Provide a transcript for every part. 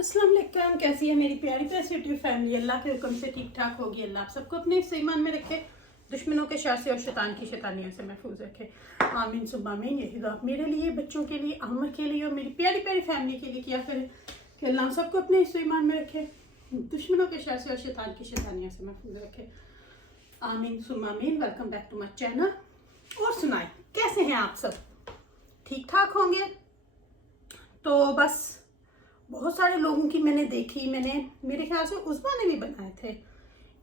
अस्सलाम वालेकुम। कैसी है मेरी प्यारी प्यारी यूट्यूब फैमिली। अल्लाह के हुक्म से ठीक ठाक होगी। अल्लाह आप सबको अपने ईमान में रखे, दुश्मनों के शर से और शैतान की शैतानियों से महफूज रखे। आमीन सुब्बा आमीन। यही दुआ मेरे लिए, बच्चों के लिए, अम्मा के लिए और मेरी प्यारी प्यारी फैमिली के लिए किया करें कि अल्लाह हम सबको अपने ईमान में रखे, दुश्मनों के शर से और शैतान की शैतानियों से महफूज रखे। आमीन सुब्बा आमीन। Welcome back to my channel. और सुनाए कैसे हैं आप सब? ठीक ठाक होंगे। तो बस बहुत सारे लोगों की मैंने देखी, मेरे ख्याल से उस्मा ने भी बनाए थे,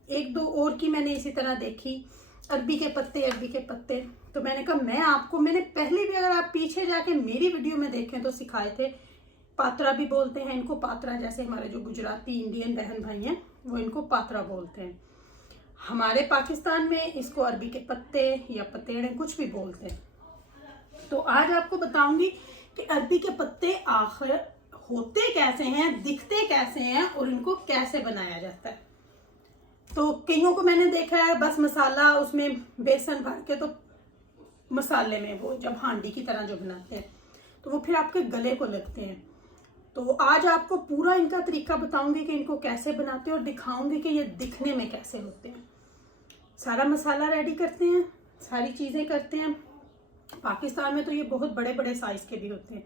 एक दो और की मैंने इसी तरह देखी, अरबी के पत्ते। तो मैंने कहा मैंने पहले भी, अगर आप पीछे जाके मेरी वीडियो में देखें तो सिखाए थे। पात्रा भी बोलते हैं इनको, पात्रा जैसे हमारे जो गुजराती इंडियन बहन भाई हैं वो इनको पात्रा बोलते हैं। हमारे पाकिस्तान में इसको अरबी के पत्ते या पतेड़े कुछ भी बोलते हैं। तो आज आपको बताऊंगी कि अरबी के पत्ते आखिर होते कैसे हैं, दिखते कैसे हैं और इनको कैसे बनाया जाता है। तो कईयों को मैंने देखा है बस मसाला उसमें बेसन भर के, तो मसाले में वो जब हांडी की तरह जो बनाते हैं तो वो फिर आपके गले को लगते हैं। तो आज आपको पूरा इनका तरीका बताऊंगी कि इनको कैसे बनाते हैं और दिखाऊंगी कि ये दिखने में कैसे होते हैं। सारा मसाला रेडी करते हैं, सारी चीजें करते हैं। पाकिस्तान में तो ये बहुत बड़े बड़े साइज के भी होते हैं,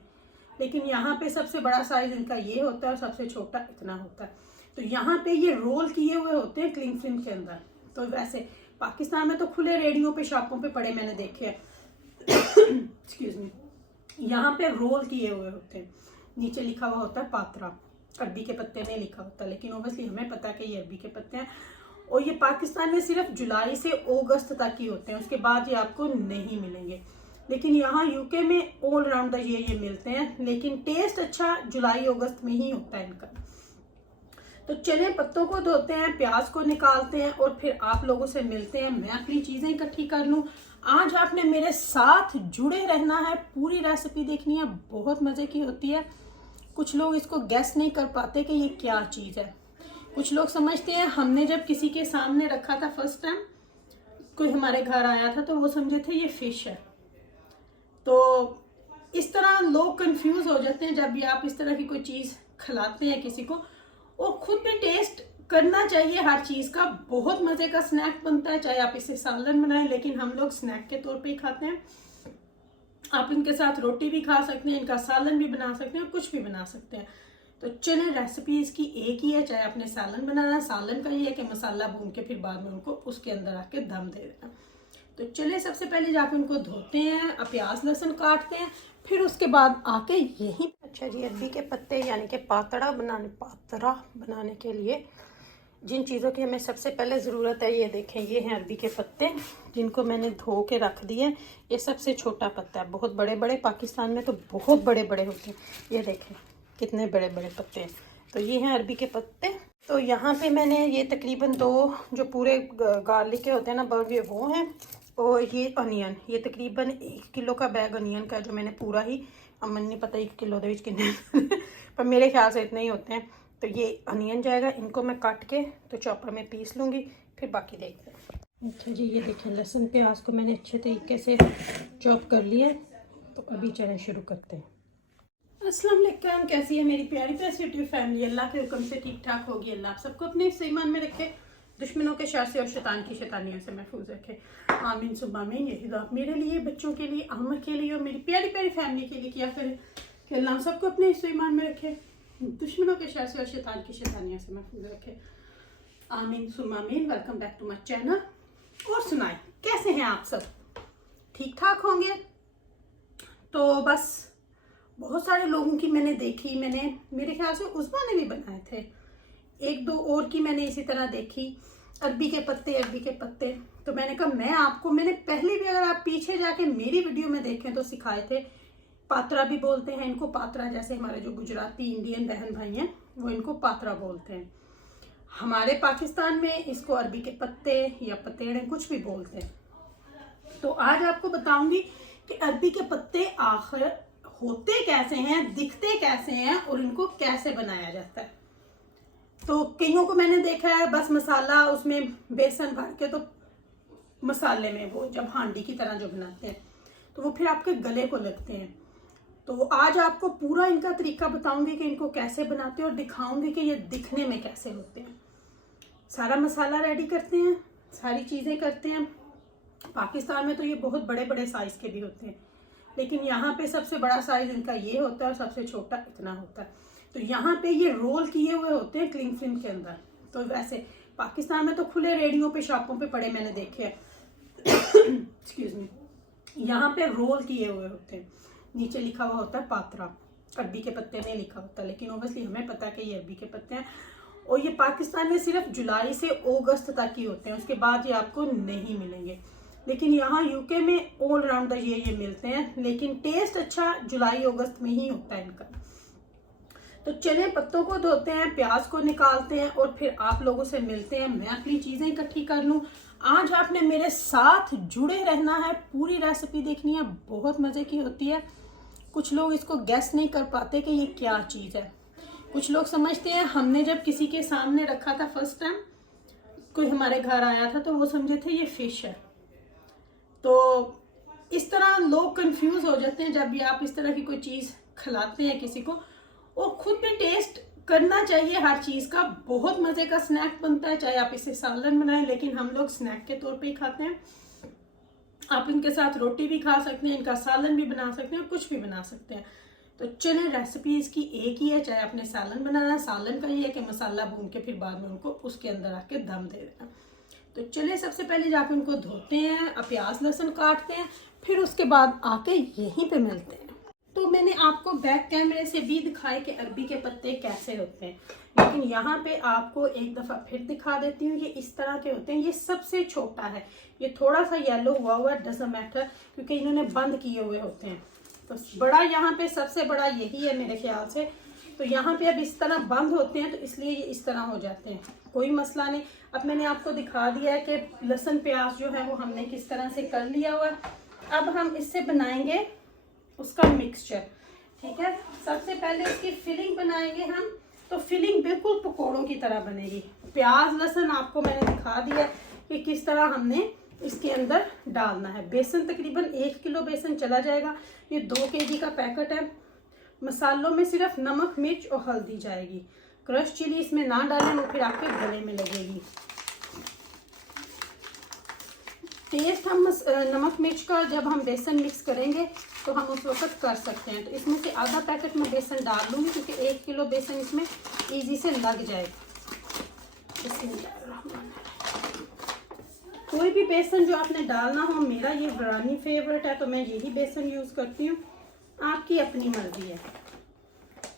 लेकिन यहाँ पे सबसे बड़ा साइज इनका ये होता है और सबसे छोटा इतना होता है। तो यहाँ पे ये रोल किए हुए होते हैं क्लिंग फिल्म के अंदर। तो वैसे पाकिस्तान में तो खुले रेडियो पे, शॉपों पे पड़े मैंने देखे हैं। Excuse me. यहाँ पे रोल किए हुए होते हैं, नीचे लिखा हुआ होता है पात्रा। अरबी के पत्ते नहीं लिखा होता, लेकिन ओबियसली हमें पता है कि ये अरबी के पत्ते हैं। और ये पाकिस्तान में सिर्फ जुलाई से अगस्त तक ही होते हैं, उसके बाद ये आपको नहीं मिलेंगे। लेकिन यहाँ यूके में ऑल राउंड द ईयर ये मिलते हैं, लेकिन टेस्ट अच्छा जुलाई अगस्त में ही होता है इनका। तो चले पत्तों को धोते हैं, प्याज को निकालते हैं और फिर आप लोगों से मिलते हैं। मैं अपनी चीजें इकट्ठी कर लूं। आज आपने मेरे साथ जुड़े रहना है, पूरी रेसिपी देखनी है, बहुत मजे की होती है। कुछ लोग इसको गेस नहीं कर पाते कि ये क्या चीज है। कुछ लोग समझते हैं, हमने जब किसी के सामने रखा था फर्स्ट टाइम, कोई हमारे घर आया था तो वो समझे थे ये फिश है। तो इस तरह लोग कंफ्यूज हो जाते हैं जब भी आप इस तरह की कोई चीज खिलाते हैं किसी को। और खुद भी टेस्ट करना चाहिए हर चीज का। बहुत मजे का स्नैक बनता है, चाहे आप इसे सालन बनाएं, लेकिन हम लोग स्नैक के तौर पे ही खाते हैं। आप इनके साथ रोटी भी खा सकते हैं, इनका सालन भी बना सकते हैं, कुछ भी बना सकते हैं। तो चले रेसिपी इसकी एक ही है, चाहे आपने सालन बनाना है। सालन का ये है कि मसाला भून के फिर बाद में उनको उसके अंदर आके दम दे देना। तो चलिए सबसे पहले जाके उनको धोते हैं, प्याज लहसुन काटते हैं, फिर उसके बाद आके यही। अच्छा जी, अरबी के पत्ते यानी कि पात्रा बनाने के लिए जिन चीज़ों की हमें सबसे पहले ज़रूरत है, ये देखें, ये हैं अरबी के पत्ते जिनको मैंने धो के रख दिए। ये सबसे छोटा पत्ता है, बहुत बड़े बड़े पाकिस्तान में तो बहुत बड़े बड़े होते हैं। ये देखें कितने बड़े बड़े पत्ते हैं। तो ये हैं अरबी के पत्ते। तो यहाँ पे मैंने ये तकरीबन 2 जो पूरे गार्लिक के होते हैं ना बर्ग, ये वो हैं। और ये अनियन, ये तकरीबन 1 किलो का बैग अनियन का, जो मैंने पूरा ही, अमन नहीं पता 1 किलो दे कितने पर मेरे ख्याल से इतने ही होते हैं। तो ये अनियन जाएगा, इनको मैं काट के तो चॉपर में पीस लूँगी, फिर बाकी देखते हैं। अच्छा जी, ये देखें लहसुन प्याज को मैंने अच्छे तरीके से चॉप कर लिया। तो अभी चलें शुरू करते हैं। अस्सलाम वालेकुम। कैसी है मेरी प्यारी प्यारी यूट्यूब फैमिली। अल्लाह के हुक्म से ठीक ठाक होगी। अल्लाह आप सबको अपने ईमान में रखे, दुश्मनों के शर से और शैतान की शैतानियों से महफूज रखे। आमीन सुब्बा आमीन। यही दुआ मेरे लिए, बच्चों के लिए, अम्मा के लिए और मेरी प्यारी प्यारी फैमिली के लिए किया करें कि अल्लाह सबको अपने ईमान में रखे, दुश्मनों के शर से और शैतान की शैतानियों से महफूज रखे। आमीन सुब्बा आमीन। Welcome back to my channel. और सुनाए कैसे हैं आप सब? ठीक ठाक होंगे। तो बस बहुत सारे लोगों की मैंने देखी, मेरे ख्याल से उस्मा ने भी बनाए थे, एक दो और की मैंने इसी तरह देखी, अरबी के पत्ते। तो मैंने कहा मैंने पहले भी, अगर आप पीछे जाके मेरी वीडियो में देखें तो सिखाए थे। पात्रा भी बोलते हैं इनको, पात्रा जैसे हमारे जो गुजराती इंडियन बहन भाई हैं वो इनको पात्रा बोलते हैं। हमारे पाकिस्तान में इसको अरबी के पत्ते या पतेड़े कुछ भी बोलते हैं। तो आज आपको बताऊंगी कि अरबी के पत्ते आखिर होते कैसे हैं, दिखते कैसे हैं और इनको कैसे बनाया जाता है। तो कईयों को मैंने देखा है बस मसाला उसमें बेसन भर के, तो मसाले में वो जब हांडी की तरह जो बनाते हैं तो वो फिर आपके गले को लगते हैं। तो आज आपको पूरा इनका तरीका बताऊंगी कि इनको कैसे बनाते हैं और दिखाऊंगी कि ये दिखने में कैसे होते हैं। सारा मसाला रेडी करते हैं, सारी चीज़ें करते हैं। पाकिस्तान में तो ये बहुत बड़े बड़े साइज़ के भी होते हैं, लेकिन यहाँ पे सबसे बड़ा साइज़ इनका ये होता है और सबसे छोटा इतना होता है। तो यहाँ पे ये रोल किए हुए होते हैं क्लिंग फिल्म के अंदर। तो वैसे पाकिस्तान में तो खुले रेडियो पे शॉपों पे पड़े मैंने देखे हैं। Excuse me. यहाँ पे रोल किए हुए होते हैं, नीचे लिखा हुआ होता है पात्रा, अरबी के पत्ते नहीं लिखा होता, लेकिन ओबियसली हमें पता है कि ये अरबी के पत्ते हैं। और ये पाकिस्तान में सिर्फ जुलाई से अगस्त तक ही होते हैं, उसके बाद ये आपको नहीं मिलेंगे। लेकिन यहाँ यूके में ऑल राउंड द ईयर ये मिलते हैं, लेकिन टेस्ट अच्छा जुलाई अगस्त में ही होता है इनका। तो चले पत्तों को धोते हैं, प्याज को निकालते हैं और फिर आप लोगों से मिलते हैं। मैं अपनी चीज़ें इकट्ठी कर लूँ। आज आपने मेरे साथ जुड़े रहना है, पूरी रेसिपी देखनी है, बहुत मज़े की होती है। कुछ लोग इसको गेस नहीं कर पाते कि ये क्या चीज़ है। कुछ लोग समझते हैं, हमने जब किसी के सामने रखा था फर्स्ट टाइम, कोई हमारे घर आया था तो वो समझे थे ये फिश है। तो इस तरह लोग कंफ्यूज हो जाते हैं जब भी आप इस तरह की कोई चीज़ खिलाते हैं किसी को। और खुद भी टेस्ट करना चाहिए हर चीज़ का, बहुत मज़े का स्नैक बनता है। चाहे आप इसे सालन बनाएं, लेकिन हम लोग स्नैक के तौर पे ही खाते हैं। आप इनके साथ रोटी भी खा सकते हैं, इनका सालन भी बना सकते हैं, कुछ भी बना सकते हैं। तो चले रेसिपी इसकी एक ही है, चाहे आपने सालन बनाना है। सालन का ये है कि मसाला भून के फिर बाद में उनको उसके अंदर आके दम दे देना। तो चले सबसे पहले जाके उनको धोते हैं, प्याज लहसुन काटते हैं, फिर उसके बाद आके यहीं पे मिलते हैं। तो मैंने आपको बैक कैमरे से भी दिखाए कि अरबी के पत्ते कैसे होते हैं, लेकिन यहाँ पे आपको एक दफ़ा फिर दिखा देती हूँ। ये इस तरह के होते हैं। ये सबसे छोटा है, ये थोड़ा सा येलो हुआ डजंट मैटर, क्योंकि इन्होंने बंद किए हुए होते हैं। तो बड़ा यहाँ पे सबसे बड़ा यही है मेरे ख्याल से। तो यहाँ पे अब इस तरह बंद होते हैं, तो इसलिए ये इस तरह हो जाते हैं, कोई मसला नहीं। अब मैंने आपको दिखा दिया है कि लहसुन प्याज जो है वो हमने किस तरह से कर लिया हुआ। अब हम इससे बनाएंगे उसका मिक्सचर, ठीक है। सबसे पहले इसकी फिलिंग बनाएंगे हम। तो फिलिंग बिल्कुल पकोड़ों की तरह बनेगी। प्याज लहसुन आपको मैंने दिखा दिया कि किस तरह हमने इसके अंदर डालना है। बेसन तकरीबन 1 किलो बेसन चला जाएगा। ये 2 kg का पैकेट है। मसालों में सिर्फ नमक मिर्च और हल्दी जाएगी। क्रश चिली इसमें ना डालें, वो फिर आपके गले में लगेगी। टेस्ट हम नमक मिर्च का जब हम बेसन मिक्स करेंगे तो हम उस वक्त कर सकते हैं। तो इसमें से आधा पैकेट मैं बेसन डाल लूँगी, क्योंकि 1 किलो बेसन इसमें ईजी से लग जाएगा। कोई भी बेसन जो आपने डालना हो, मेरा ये वरानी फेवरेट है तो मैं यही बेसन यूज़ करती हूँ, आपकी अपनी मर्जी है।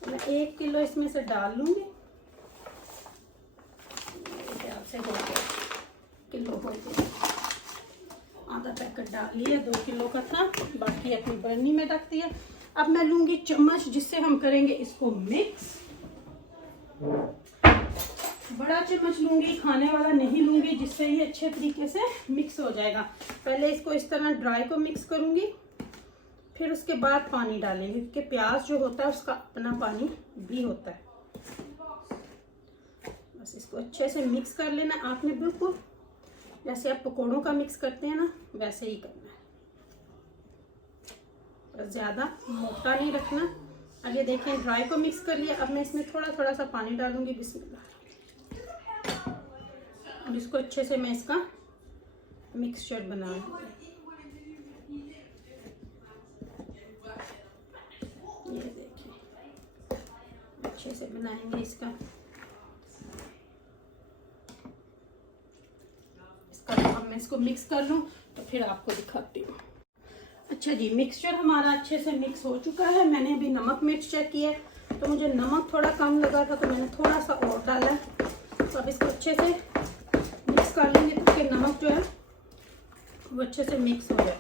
मैं 1 किलो इसमें से डाल लूँगी। मेरे ख्याल से हो गया, किलो हो गया। आधा पैकेट डाल लिया, 2 किलो का था, बाकी अपनी बर्नी में रख दिया। अब मैं लूँगी चम्मच, जिससे हम करेंगे इसको मिक्स। बड़ा चम्मच लूँगी, खाने वाला नहीं लूँगी, जिससे ये अच्छे तरीके से मिक्स हो जाएगा। पहले इसको इस तरह ड्राई को मिक्स करूँगी, फिर उसके बाद पानी डालेंगे, क्योंकि प्याज जो होता है उसका अपना पानी भी होता है। बस इसको अच्छे से मिक्स कर लेना। आपने बिल्कुल जैसे आप पकौड़ों का मिक्स करते हैं ना, वैसे ही करना है, बस ज़्यादा मोटा नहीं रखना। अब ये देखें ड्राई को मिक्स कर लिया। अब मैं इसमें थोड़ा थोड़ा सा पानी डालूंगी। बिस्मिल्लाह। अब इसको अच्छे से मैं इसका मिक्सचर बना लूँगी। ये देखिए अच्छे से बनाएंगे इसका। अब मैं इसको मिक्स कर लूँ तो फिर आपको दिखाती हूँ। अच्छा जी, मिक्सचर हमारा अच्छे से मिक्स हो चुका है। मैंने अभी नमक मिर्च चेक किया तो मुझे नमक थोड़ा कम लगा था, तो मैंने थोड़ा सा और डाला है। तो अब इसको अच्छे से मिक्स कर लेंगे, क्योंकि नमक जो है वो अच्छे से मिक्स हो जाए।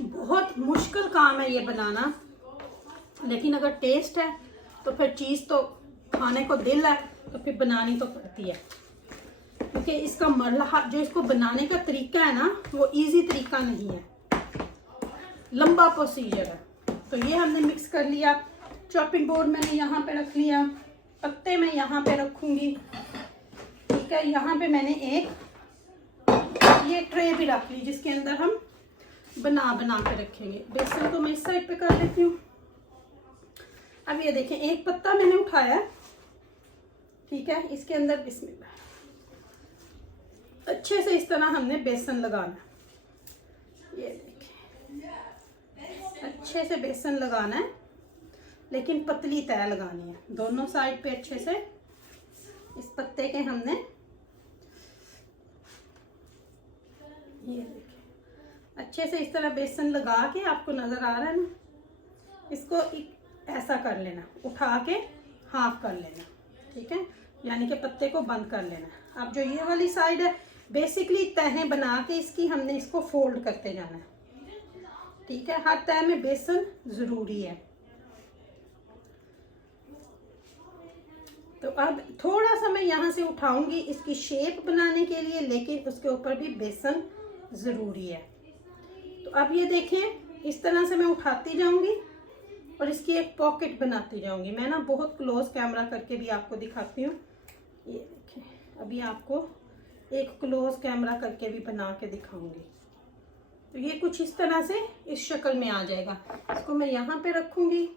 बहुत मुश्किल काम है ये बनाना, लेकिन अगर टेस्ट है तो फिर चीज़ तो खाने को दिल है, तो फिर बनानी तो पड़ती है। क्योंकि इसका मरहला जो इसको बनाने का तरीका है ना, वो इजी तरीका नहीं है, लंबा प्रोसीजर है। तो ये हमने मिक्स कर लिया। चॉपिंग बोर्ड मैंने यहाँ पे रख लिया, पत्ते मैं यहाँ पे रखूँगी, ठीक है। यहाँ पे मैंने एक ये ट्रे भी रख ली, जिसके अंदर हम बना बना के रखेंगे। बेसन को मैं इस साइड पे कर लेती हूँ। अब ये देखें, एक पत्ता मैंने उठाया, ठीक है, इसके अंदर बिस्मिल्लाह अच्छे से इस तरह हमने बेसन लगाना। ये देखें, अच्छे से बेसन लगाना है, लेकिन पतली तय लगानी है दोनों साइड पे। अच्छे से इस पत्ते के हमने, ये देखें, अच्छे से इस तरह बेसन लगा के, आपको नजर आ रहा है ना, इसको ऐसा कर लेना, उठा के हाफ कर लेना, ठीक है, यानी कि पत्ते को बंद कर लेना। अब जो ये वाली साइड है, बेसिकली तहें बना के इसकी हमने इसको फोल्ड करते जाना है, ठीक है। हर तह में बेसन जरूरी है। तो अब थोड़ा सा मैं यहाँ से उठाऊंगी इसकी शेप बनाने के लिए, लेकिन उसके ऊपर भी बेसन जरूरी है। तो अब ये देखें, इस तरह से मैं उठाती जाऊंगी और इसकी एक पॉकेट बनाती जाऊंगी। मैं ना बहुत क्लोज कैमरा करके भी आपको दिखाती हूँ। ये देखें, अभी आपको एक क्लोज कैमरा करके भी बना के दिखाऊंगी। तो ये कुछ इस तरह से इस शक्ल में आ जाएगा। इसको मैं यहाँ पे रखूंगी।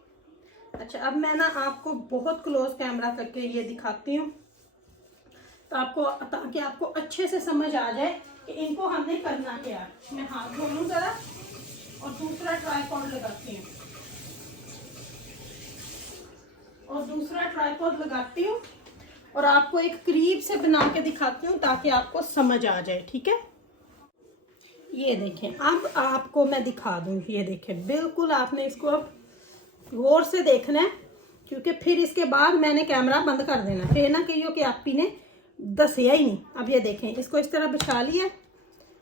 अच्छा, अब मैं ना आपको बहुत क्लोज कैमरा करके ये दिखाती हूँ, तो आपको, ताकि आपको अच्छे से समझ आ जाए कि इनको हमने करना क्या। मैं हाथ धो लूँ जरा और दूसरा ट्राइपॉड लगाती हूँ, और आपको एक करीब से बना के दिखाती हूँ ताकि आपको समझ आ जाए, ठीक है। ये देखें, अब आपको मैं दिखा दूँ। ये देखें, बिल्कुल आपने इसको अब गौर से देखना है, क्योंकि फिर इसके बाद मैंने कैमरा बंद कर देना, फिर ना कहियो कि आप ही ने दसिया ही नहीं। अब ये देखें, इसको इस तरह बिछा लिया।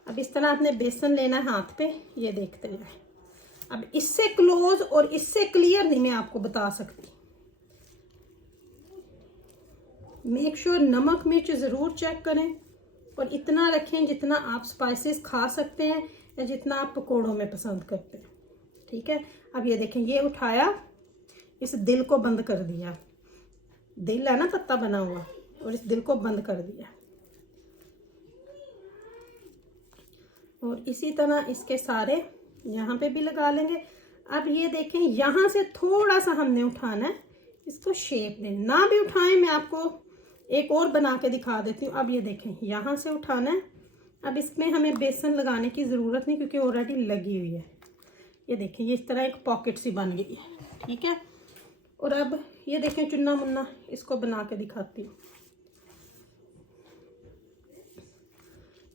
अब इस तरह आपने बेसन लेना है हाथ पे, ये देखते जाए। अब इससे क्लोज और इससे क्लियर नहीं मैं आपको बता सकती। मेक श्योर नमक मिर्च ज़रूर चेक करें, और इतना रखें जितना आप स्पाइसेस खा सकते हैं या जितना आप पकौड़ों में पसंद करते हैं, ठीक है। अब ये देखें, ये उठाया, इस दिल को बंद कर दिया। दिल है ना पत्ता बना हुआ, और इस दिल को बंद कर दिया। और इसी तरह इसके सारे यहाँ पे भी लगा लेंगे। अब ये देखें, यहाँ से थोड़ा सा हमने उठाना है, इसको शेप देना। ना भी उठाएं, मैं आपको एक और बना के दिखा देती हूँ। अब ये देखें, यहाँ से उठाना है। अब इसमें हमें बेसन लगाने की ज़रूरत नहीं, क्योंकि ऑलरेडी लगी हुई है। ये देखें, ये इस तरह एक पॉकेट सी बन गई है, ठीक है। और अब ये देखें, चुन्ना मुन्ना इसको बना के दिखाती हूँ।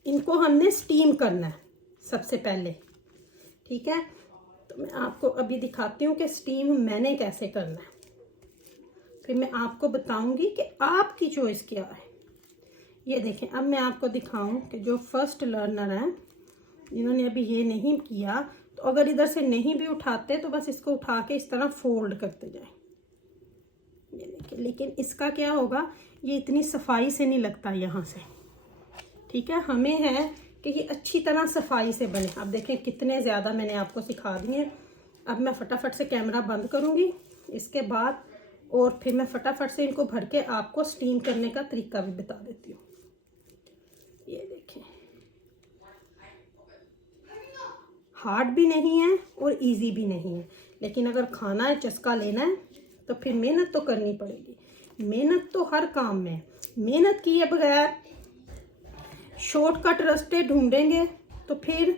इनको हमने स्टीम करना है सबसे पहले, ठीक है। तो मैं आपको अभी दिखाती हूँ कि स्टीम मैंने कैसे करना है, फिर मैं आपको बताऊंगी कि आपकी चॉइस क्या है। ये देखें, अब मैं आपको दिखाऊं कि जो फर्स्ट लर्नर है, जिन्होंने अभी ये नहीं किया, तो अगर इधर से नहीं भी उठाते तो बस इसको उठा के इस तरह फोल्ड करते जाएं। ये देखिए, लेकिन इसका क्या होगा, ये इतनी सफाई से नहीं लगता यहाँ से, ठीक है। हमें है कि ये अच्छी तरह सफाई से बने। अब देखें कितने ज़्यादा मैंने आपको सिखा दिए। अब मैं फटाफट से कैमरा बंद करूँगी इसके बाद, और फिर मैं फटाफट से इनको भर के आपको स्टीम करने का तरीका भी बता देती हूँ। ये देखें, हार्ड भी नहीं है और इजी भी नहीं है, लेकिन अगर खाना है, चस्का लेना है, तो फिर मेहनत तो करनी पड़ेगी। मेहनत तो हर काम में है। मेहनत किए बगैर शॉर्टकट रास्ते ढूंढेंगे तो फिर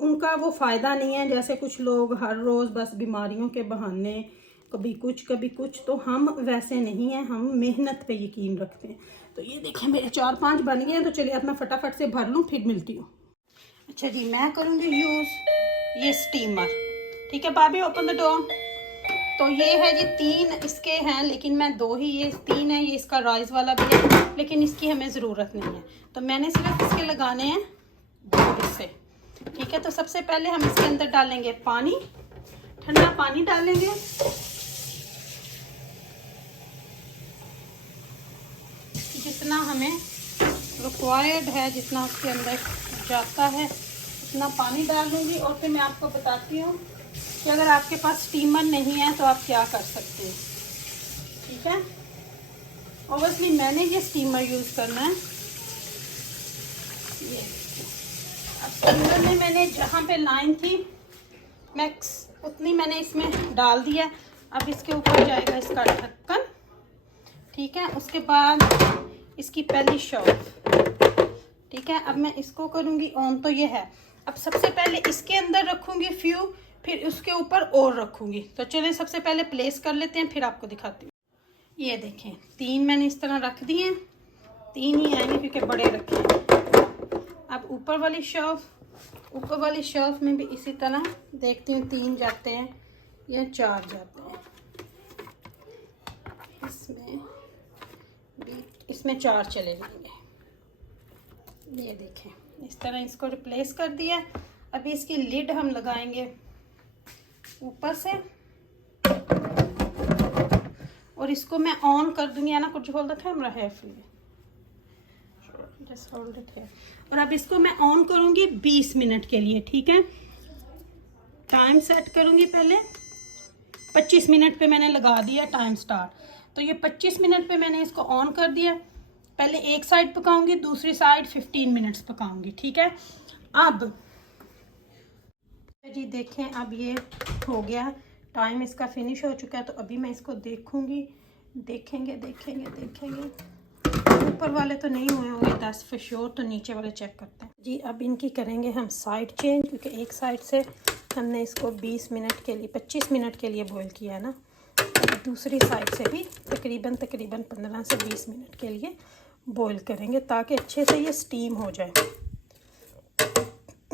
उनका वो फ़ायदा नहीं है। जैसे कुछ लोग हर रोज़ बस बीमारियों के बहाने कभी कुछ कभी कुछ, तो हम वैसे नहीं हैं, हम मेहनत पे यकीन रखते हैं। तो ये देखें, मेरे 4-5 बन गए हैं। तो चलिए अब मैं फटाफट से भर लूँ, फिर मिलती हूँ। अच्छा जी, मैं करूँगी यूज़ ये स्टीमर, ठीक है। भाभी ओपन द डोर। तो ये है, ये 3 इसके हैं, लेकिन मैं 2 ही, ये 3 है। ये इसका राइस वाला भी है, लेकिन इसकी हमें ज़रूरत नहीं है। तो मैंने सिर्फ इसके लगाने हैं 2 हिस्से, ठीक है। तो सबसे पहले हम इसके अंदर डालेंगे पानी, ठंडा पानी डालेंगे। जितना हमें रिक्वायर्ड है, जितना उसके अंदर जाता है, उतना पानी डाल दूँगी। और फिर मैं आपको बताती हूँ कि अगर आपके पास स्टीमर नहीं है तो आप क्या कर सकते हैं, ठीक है। ऑब्वियसली मैंने ये स्टीमर यूज़ करना है। ये अब अंदर में मैंने जहाँ पे लाइन थी मैक्स उतनी मैंने इसमें डाल दिया। अब इसके ऊपर जाएगा इसका ढक्कन, ठीक है। उसके बाद इसकी पहली शॉप, ठीक है। अब मैं इसको करूँगी ऑन, तो ये है। अब सबसे पहले इसके अंदर रखूँगी फ्यू, फिर उसके ऊपर और रखूँगी। तो चलिए सबसे पहले प्लेस कर लेते हैं, फिर आपको दिखाती हूँ। ये देखें 3 मैंने इस तरह रख दिए हैं, 3 ही आएंगे क्योंकि बड़े रखे हैं। अब ऊपर वाली शेल्फ में भी इसी तरह देखती हूँ 3 जाते हैं या 4 जाते हैं। इसमें 4 चले जाएंगे। ये देखें इस तरह इसको रिप्लेस कर दिया। अभी इसकी लिड हम लगाएंगे ऊपर से और इसको मैं ऑन कर दूंगी। ना कुछ होल्ड द कैमरा है जस्ट होल्ड इट है। और अब इसको मैं ऑन करूंगी 20 मिनट के लिए, ठीक है। टाइम सेट करूंगी पहले 25 मिनट पे मैंने लगा दिया टाइम स्टार्ट। तो ये 25 मिनट पे मैंने इसको ऑन कर दिया। पहले एक साइड पकाऊंगी, दूसरी साइड 15 मिनट्स पकाऊंगी, ठीक है। अब जी देखें अब ये हो गया, टाइम इसका फिनिश हो चुका है। तो अभी मैं इसको देखूंगी, देखेंगे ऊपर वाले तो नहीं हुए होंगे 10 फॉर श्योर, तो नीचे वाले चेक करते हैं जी। अब इनकी करेंगे हम साइड चेंज, क्योंकि एक साइड से हमने इसको 20 मिनट के लिए 25 मिनट के लिए बॉईल किया है ना। दूसरी साइड से भी तकरीबन 15 से 20 मिनट के लिए बॉईल करेंगे ताकि अच्छे से ये स्टीम हो जाए।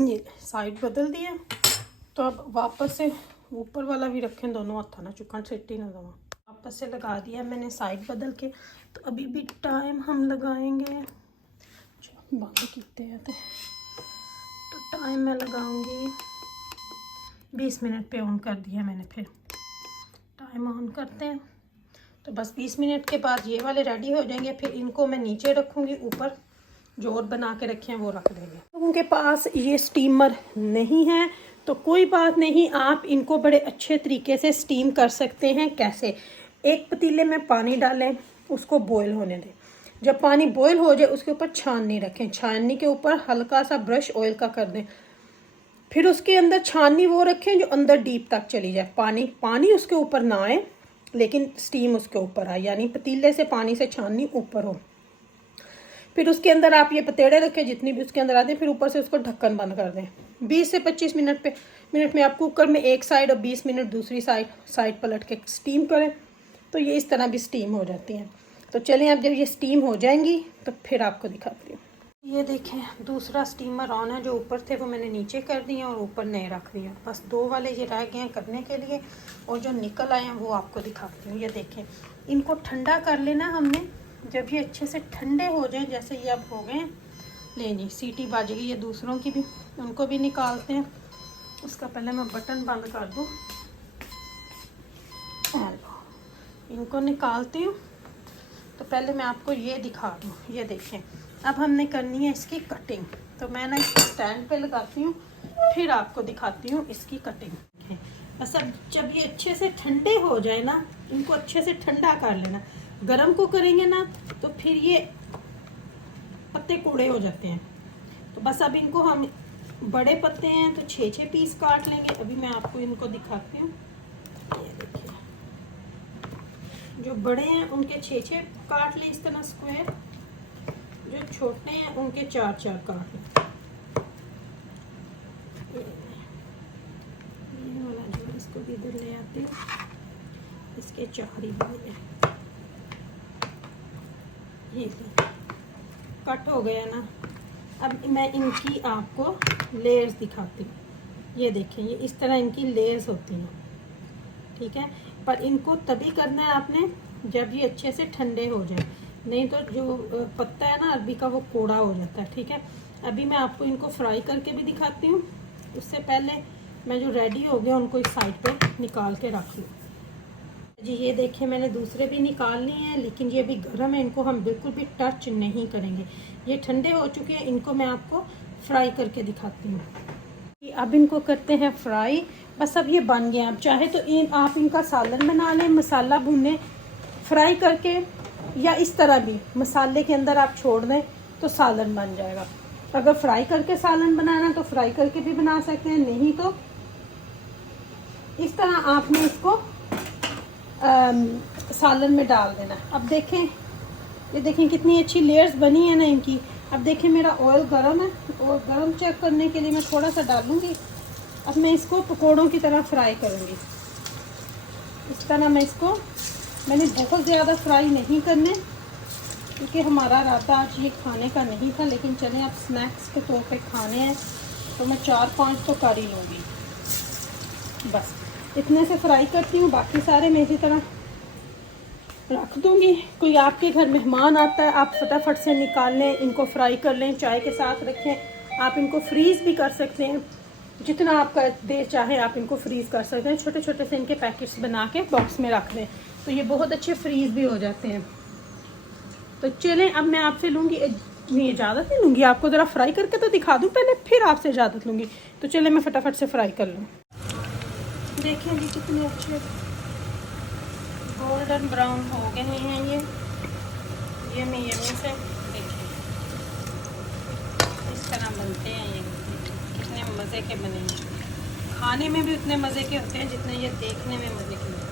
ये साइड बदल दिया। तो अब वापस से ऊपर वाला भी रखें, दोनों हाथ ना चुका सिट्टी ना दवा। वापस से लगा दिया मैंने साइड बदल के। तो अभी भी टाइम हम लगाएंगे, बंद किते हैं तो टाइम मैं लगाऊंगी 20 मिनट पे ऑन कर दिया मैंने। फिर टाइम ऑन करते हैं। तो बस 20 मिनट के बाद ये वाले रेडी हो जाएंगे। फिर इनको मैं नीचे रखूँगी, ऊपर जो और बना के रखे हैं वो रख देंगे। लोगों के पास ये स्टीमर नहीं है तो कोई बात नहीं, आप इनको बड़े अच्छे तरीके से स्टीम कर सकते हैं। कैसे? एक पतीले में पानी डालें, उसको बॉयल होने दें। जब पानी बॉयल हो जाए उसके ऊपर छाननी रखें, छाननी के ऊपर हल्का सा ब्रश ऑयल का कर दें। फिर उसके अंदर छाननी वो रखें जो अंदर डीप तक चली जाए। पानी उसके ऊपर ना आए लेकिन स्टीम उसके ऊपर आए, यानी पतीले से पानी से छाननी ऊपर हो। फिर उसके अंदर आप ये पतेड़े रखें जितनी भी उसके अंदर आते हैं। फिर ऊपर से उसको ढक्कन बंद कर दें। 20 से 25 मिनट में आप कुकर में एक साइड और 20 मिनट दूसरी साइड पलट के स्टीम करें। तो ये इस तरह भी स्टीम हो जाती हैं। तो चलें अब जब ये स्टीम हो जाएंगी तो फिर आपको दिखाती हूँ। ये देखें दूसरा स्टीमर ऑन है, जो ऊपर थे वो मैंने नीचे कर दिए और ऊपर नए रख दिए। बस 2 वाले ये रह गए हैं करने के लिए और जो निकल आए हैं वो आपको दिखाती हूँ। ये देखें, इनको ठंडा कर लेना हमने। जब ये अच्छे से ठंडे हो जाएं, जैसे ये अब हो गए, ले जी सीटी बाजेगी। ये दूसरों की भी, उनको भी निकालते हैं। उसका पहले मैं बटन बंद कर दूँ। इनको निकालती हूँ। तो पहले मैं आपको ये दिखा दूँ। ये देखें, अब हमने करनी है इसकी कटिंग। तो मैं ना इसको स्टैंड पे लगाती हूँ, फिर आपको दिखाती हूँ इसकी कटिंग। बस अब जब ये अच्छे से ठंडे हो जाए ना, इनको अच्छे से ठंडा कर लेना। गरम को करेंगे ना तो फिर ये पत्ते कूड़े हो जाते हैं। तो बस अब इनको हम, बड़े पत्ते हैं तो 6-6 पीस काट लेंगे। अभी मैं आपको इनको दिखाती हूँ। ये देखिए, जो बड़े हैं उनके 6-6 काट लें इस तरह स्क्वायर, जो छोटे हैं उनके 4-4 काट लें। ये वाला जो, इसको भी इधर ले आती हूँ, इसके 4 ही बने। ये कट हो गया ना। अब मैं इनकी आपको लेयर्स दिखाती हूँ। ये देखें, ये इस तरह इनकी लेयर्स होती हैं, ठीक है। पर इनको तभी करना है आपने जब ये अच्छे से ठंडे हो जाए, नहीं तो जो पत्ता है ना अरबी का वो कोड़ा हो जाता है, ठीक है। अभी मैं आपको इनको फ्राई करके भी दिखाती हूँ। उससे पहले मैं जो रेडी हो गया उनको इस साइड पे निकाल के रख लूँ जी। ये देखें, मैंने दूसरे भी निकाल लिए हैं, लेकिन ये भी गर्म है, इनको हम बिल्कुल भी टच नहीं करेंगे। ये ठंडे हो चुके हैं, इनको मैं आपको फ्राई करके दिखाती हूँ। अब इनको करते हैं फ्राई। बस अब ये बन गए। अब चाहे तो आप इनका सालन बना लें, मसाला भूनें फ्राई करके, या इस तरह भी मसाले के अंदर आप छोड़ दें तो सालन बन जाएगा। अगर फ्राई करके सालन बनाना तो फ्राई करके भी बना सकते हैं, नहीं तो इस तरह आपने इसको सालन में डाल देना। अब देखें, ये देखें कितनी अच्छी लेयर्स बनी है ना इनकी। अब देखें मेरा ऑयल गर्म है, और गर्म चेक करने के लिए मैं थोड़ा सा डालूंगी। अब मैं इसको पकोड़ों की तरह फ्राई करूंगी। इस तरह मैं इसको, मैंने बहुत ज़्यादा फ्राई नहीं करने, क्योंकि हमारा इरादा आज ये खाने का नहीं था, लेकिन चलें आप स्नैक्स के तौर पे खाने हैं तो मैं 4-5 तो कर ही लूँगी। बस इतने से फ्राई करती हूँ, बाकी सारे मैं इसी तरह रख दूँगी। कोई आपके घर मेहमान आता है, आप फटाफट से निकाल लें, इनको फ्राई कर लें, चाय के साथ रखें। आप इनको फ्रीज़ भी कर सकते हैं, जितना आपका देर चाहे आप इनको फ्रीज़ कर सकते हैं। छोटे छोटे से इनके पैकेट्स बना के बॉक्स में रख दें तो ये बहुत अच्छे फ्रीज़ भी हो जाते हैं। तो चलें, अब मैं आपसे लूँगी, नहीं इजाज़त नहीं लूँगी, आपको ज़रा फ्राई करके तो दिखा दूँ पहले, फिर आपसे इजाज़त लूँगी। तो चलें मैं फटाफट से फ्राई कर लूँ। देखें जी कितने अच्छे गोल्डन ब्राउन हो गए हैं ये यमी से। देखिए इस तरह बनते हैं ये, कितने मज़े के बने हैं। खाने में भी उतने मज़े के होते हैं जितने ये देखने में मज़े के होते हैं।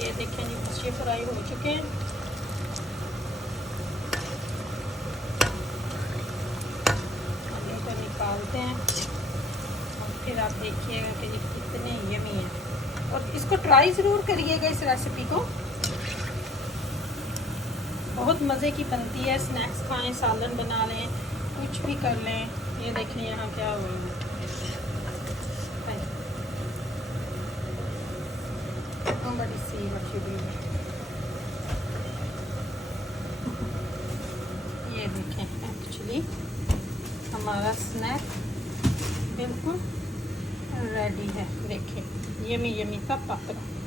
ये देखें जी अच्छे फ्राई हो चुके हैं। अब इनको निकालते हैं और फिर आप देखिएगा कि ये कितने यमी हैं। और इसको ट्राई ज़रूर करिएगा, इस रेसिपी को, बहुत मज़े की बनती है। स्नैक्स खाएं, सालन बना लें, कुछ भी कर लें। ये देखें यहाँ क्या हुआ है। ये देखें एक्चुअली हमारा स्नैक बिल्कुल रेडी है। देखें यमी यमी सा पक रहा है।